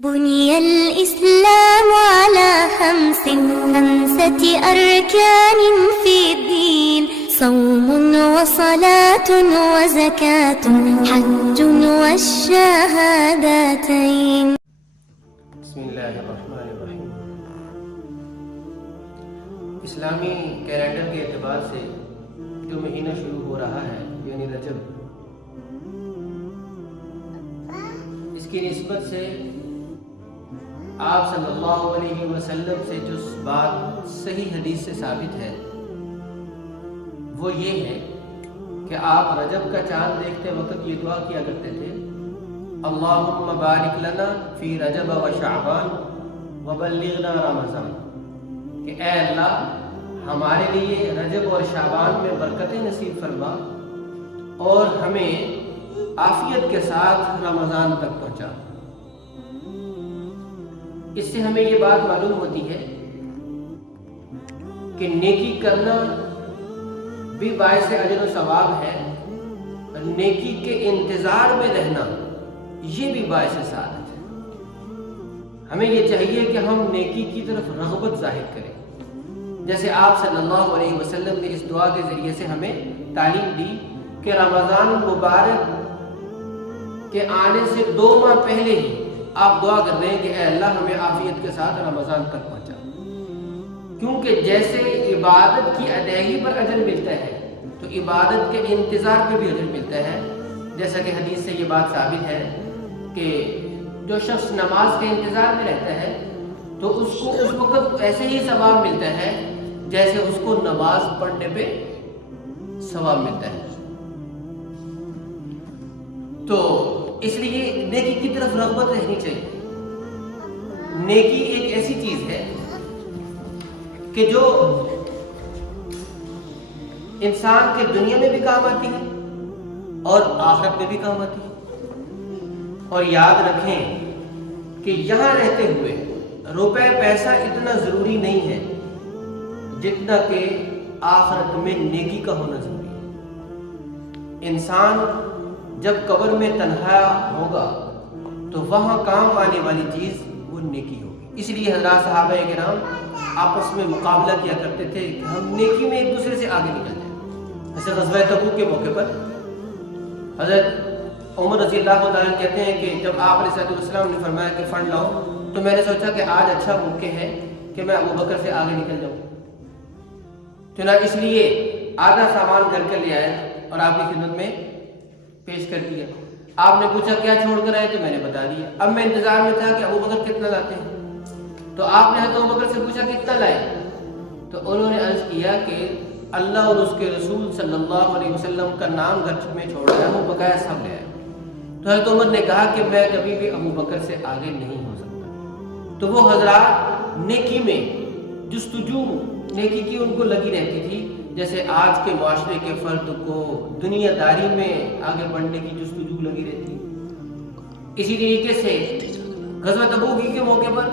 بني الإسلام على خمسة أركان في الدين صوم وصلاة وزكاة حج والشهادتين. بسم اللہ الرحمن الرحیم. اسلامی کیلنڈر کے اعتبار سے جو مہینہ شروع ہو رہا ہے یعنی رجب، اس کی نسبت سے آپ صلی اللہ علیہ وسلم سے جو بات صحیح حدیث سے ثابت ہے وہ یہ ہے کہ آپ رجب کا چاند دیکھتے وقت یہ دعا کیا کرتے تھے: اللہم بارک لنا فی رجب و شعبان وبلغنا رمضان، کہ اے اللہ ہمارے لیے رجب اور شعبان میں برکتیں نصیب فرما اور ہمیں عافیت کے ساتھ رمضان تک پہنچا. اس سے ہمیں یہ بات معلوم ہوتی ہے کہ نیکی کرنا بھی باعث اجر و ثواب ہے، اور نیکی کے انتظار میں رہنا یہ بھی باعث سعادت ہے. ہمیں یہ چاہیے کہ ہم نیکی کی طرف رغبت ظاہر کریں، جیسے آپ صلی اللہ علیہ وسلم نے اس دعا کے ذریعے سے ہمیں تعلیم دی کہ رمضان مبارک کے آنے سے 2 ماہ پہلے ہی آپ دعا کر رہے ہیں کہ اے اللہ ہمیں عافیت کے ساتھ رمضان تک پہنچا. کیونکہ جیسے عبادت کی ادائیگی پر اجر ملتا ہے تو عبادت کے انتظار پہ بھی اجر ملتا ہے. جیسا کہ حدیث سے یہ بات ثابت ہے کہ جو شخص نماز کے انتظار میں رہتا ہے تو اس کو اس وقت ایسے ہی ثواب ملتا ہے جیسے اس کو نماز پڑھنے پہ ثواب ملتا ہے. تو اس لیے نیکی کی طرف رغبت رہنی چاہیے. نیکی ایک ایسی چیز ہے کہ جو انسان کے دنیا میں بھی کام آتی ہے اور آخرت میں بھی کام آتی ہے. اور یاد رکھیں کہ یہاں رہتے ہوئے روپے پیسہ اتنا ضروری نہیں ہے جتنا کہ آخرت میں نیکی کا ہونا ضروری ہے. انسان جب قبر میں تنہا ہوگا تو وہاں کام آنے والی چیز وہ نیکی ہوگی. اس لیے حضرات صحابہ کرام آپس میں مقابلہ کیا کرتے تھے کہ ہم نیکی میں ایک دوسرے سے آگے نکل جائیں. جیسے غزوہ تبوک کے موقع پر حضرت عمر رضی اللہ تعالیٰ کہتے ہیں کہ جب آپ علیہ السلام نے فرمایا کہ فنڈ لاؤ تو میں نے سوچا کہ آج اچھا موقع ہے کہ میں ابو بکر سے آگے نکل جاؤں. چنانچہ اس لیے آدھا سامان گھر کر لے آیا اور آپ کی خدمت میں پیش کر دیا. آپ نے پوچھا کیا چھوڑ کر آئے تو میں نے بتا دیا. اب میں انتظار میں تھا کہ ابو بکر کتنا لاتے ہیں، تو آپ نے حضرت ابو بکر سے پوچھا کتنا لائے، تو انہوں نے عرض کیا کہ اللہ اور اس کے رسول صلی اللہ علیہ وسلم کا نام گھر میں چھوڑ رہا ہے، وہ بقایا سب لے آئے. تو حضرت عمر نے کہا کہ میں کبھی بھی ابو بکر سے آگے نہیں ہو سکتا. تو وہ حضرات نیکی میں جستجو نیکی کی ان کو لگی رہتی تھی، جیسے آج کے معاشرے کے فرد کو دنیا داری میں آگے بڑھنے کی جستجو لگی رہتی. اسی طریقے سے غزوہ تبوک کے موقع پر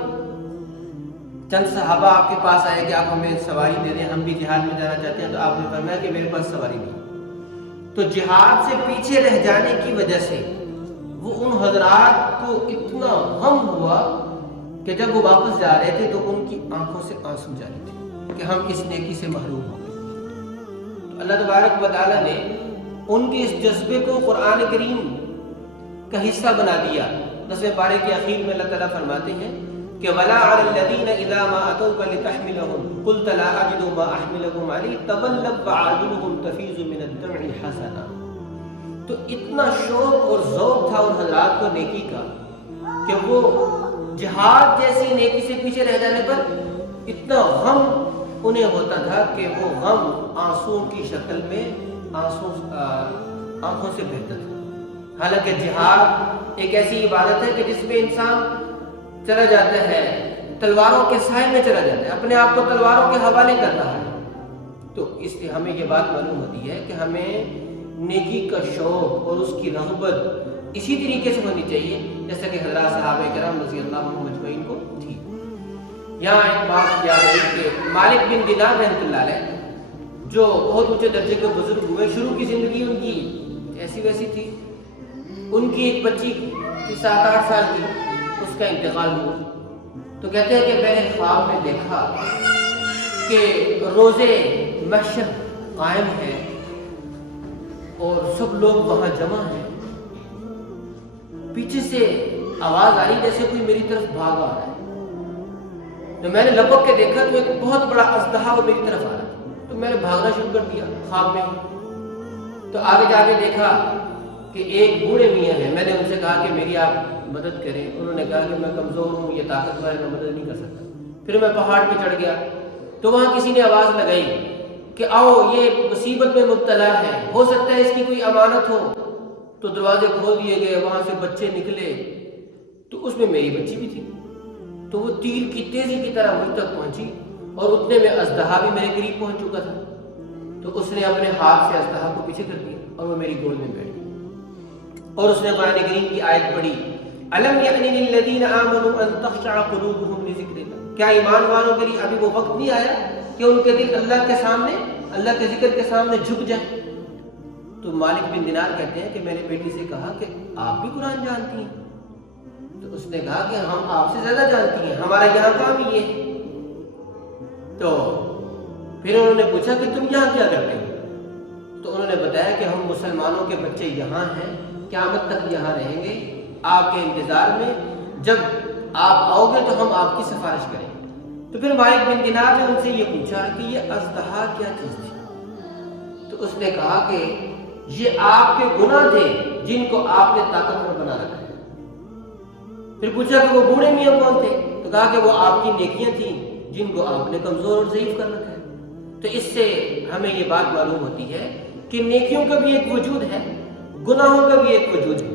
چند صحابہ آپ کے پاس آئے کہ آپ ہمیں سواری دے دیں، ہم بھی جہاد میں جانا چاہتے ہیں. تو آپ نے فرمایا کہ میرے پاس سواری نہیں. تو جہاد سے پیچھے رہ جانے کی وجہ سے وہ ان حضرات کو اتنا غم ہوا کہ جب وہ واپس جا رہے تھے تو ان کی آنکھوں سے آنسو جاری تھے کہ ہم اس نیکی سے محروم ہو گئے. تو اللہ تبارک و تعالیٰ نے ان کے اس جذبے کو قرآن کریم کا حصہ بنا دیا. 10ویں پارے کے اخیر میں اللہ تعالیٰ فرماتے ہیں کہ وَلَا عَلَى الَّذِينَ إِذَا مَا أَتَوْكَ لِتَحْمِلَهُمْ قُلْتَ لَا أَجِدُ مَا أَحْمِلَكُمْ عَلَيْهِ تَوَلَّوْا وَأَعْيُنُهُمْ تَفِيضُ مِنَ الدَّمْعِ حَزَنًا. تو اتنا شوق اور ذوق تھا ان حضرات کو نیکی کا کہ وہ جہاد جیسی نیکی سے پیچھے رہ جانے پر اتنا غم انہیں ہوتا تھا کہ وہ غم آنسوؤں کی شکل میں آنکھوں سے بہتا تھا. حالانکہ جہاد ایک ایسی عبادت ہے کہ جس میں انسان چلا جاتا ہے تلواروں کے سائے میں چلا جاتا ہے، اپنے آپ کو تلواروں کے حوالے کر رہا ہے. تو اس لیے ہمیں یہ بات معلوم ہوتی ہے کہ ہمیں نیکی کا شوق اور اس کی رغبت اسی طریقے سے ہونی چاہیے جیسا کہ حضرات صحابہ کرام رضی اللہ عنہم اجمعین کو تھی. یہاں ایک بات یاد ہے کہ مالک بن دینار رحمۃ اللہ علیہ جو بہت اونچے درجے کے بزرگ ہوئے، شروع کی زندگی ان کی ایسی ویسی تھی. ان کی ایک بچی تھی 7-8 سال کی، اس کا انتقال ہوا تو کہتے ہیں کہ میں نے خواب میں دیکھا کہ روزے محشر قائم ہے اور سب لوگ وہاں جمع ہیں. پیچھے سے آواز آ رہی جیسے کوئی میری طرف بھاگ آ رہا ہے. تو میں نے لپک کے دیکھا تو ایک بہت بڑا اژدہا وہ میری طرف آ رہا تھا. تو میں نے بھاگنا شروع کر دیا خواب میں. تو آگے جا کے دیکھا کہ ایک بوڑھے میاں ہیں. میں نے ان سے کہا کہ میری آپ مدد کریں. انہوں نے کہا کہ میں کمزور ہوں, یہ طاقتور ہے, میں مدد نہیں کر سکتا. پھر میں پہاڑ پہ چڑھ گیا تو وہاں کسی نے آواز لگائی کہ آؤ یہ مصیبت میں مبتلا ہے, ہو سکتا ہے اس کی کوئی امانت ہو. تو دروازے کھول دیے گئے, وہاں سے بچے نکلے. تو اس میں میری بچی بھی تھی. تو وہ تیر کی تیزی کی طرح مجھ تک پہنچی اور اتنے میں اژدہا بھی میرے قریب پہنچ چکا تھا. تو اس نے اپنے ہاتھ سے اژدہا کو پیچھے کر دیا اور وہ میری گود میں بیٹھ گئی. اور اس نے قرآن کریم کی آیت پڑھی, الم یأن للذین آمنوا ان تخشع قلوبهم لذکر اللہ. کیا ایمان والوں کے لیے ابھی وہ وقت نہیں آیا کہ ان کے دل اللہ کے سامنے, اللہ کے ذکر کے سامنے جھک جائیں؟ تو مالک بن دینار کہتے ہیں کہ میں نے بیٹی سے کہا کہ آپ بھی قرآن جانتی ہیں؟ تو اس نے کہا کہ ہم آپ سے زیادہ جانتی ہیں, ہمارا یہاں کام ہی یہ ہے. تو پھر انہوں نے پوچھا کہ تم یہاں کیا کرتے ہو؟ تو انہوں نے بتایا کہ ہم مسلمانوں کے بچے یہاں ہیں, قیامت تک یہاں رہیں گے آپ کے انتظار میں. جب آپ آؤ گے تو ہم آپ کی سفارش کریں گے. تو پھر مالک بن دینار نے ان سے یہ پوچھا کہ یہ اژدہا کیا چیز تھی؟ تو اس نے کہا کہ یہ آپ کے گناہ تھے جن کو آپ نے طاقتور بنا رکھا ہے. پھر پوچھا کہ وہ بوڑھے میاں کون تھے؟ تو کہا کہ وہ آپ کی نیکیاں تھیں جن کو آپ نے کمزور اور ضعیف کر رکھا ہے. تو اس سے ہمیں یہ بات معلوم ہوتی ہے کہ نیکیوں کا بھی ایک وجود ہے, گناہوں کا بھی ایک وجود ہے.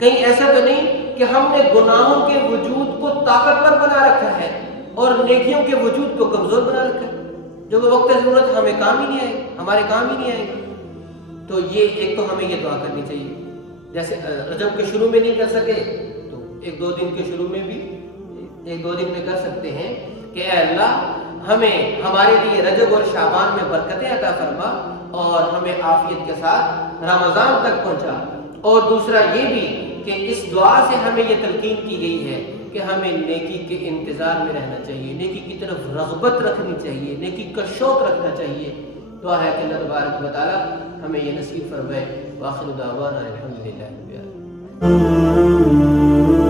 کہیں ایسا تو نہیں کہ ہم نے گناہوں کے وجود کو طاقتور بنا رکھا ہے اور نیکیوں کے وجود کو کمزور بنا رکھا ہے, جو وقت ضرورت ہمیں کام ہی نہیں آئے, ہمارے کام ہی نہیں آئے گا. تو یہ ایک تو ہمیں یہ دعا کرنی چاہیے, جیسے رجب کے شروع میں نہیں کر سکے تو ایک دو دن کے شروع میں بھی, ایک دو دن میں کر سکتے ہیں کہ اے اللہ ہمیں ہمارے لیے رجب اور شعبان میں برکتیں عطا فرما اور ہمیں عافیت کے ساتھ رمضان تک پہنچا. اور دوسرا یہ بھی کہ اس دعا سے ہمیں یہ تلقین کی گئی ہے کہ ہمیں نیکی کے انتظار میں رہنا چاہیے, نیکی کی طرف رغبت رکھنی چاہیے, نیکی کا شوق رکھنا چاہیے. دعا ہے کہ اللہ تبارک و تعالی ہمیں یہ نصیب فرمائے. وآخر دعوانا الحمدللہ رب العالمین.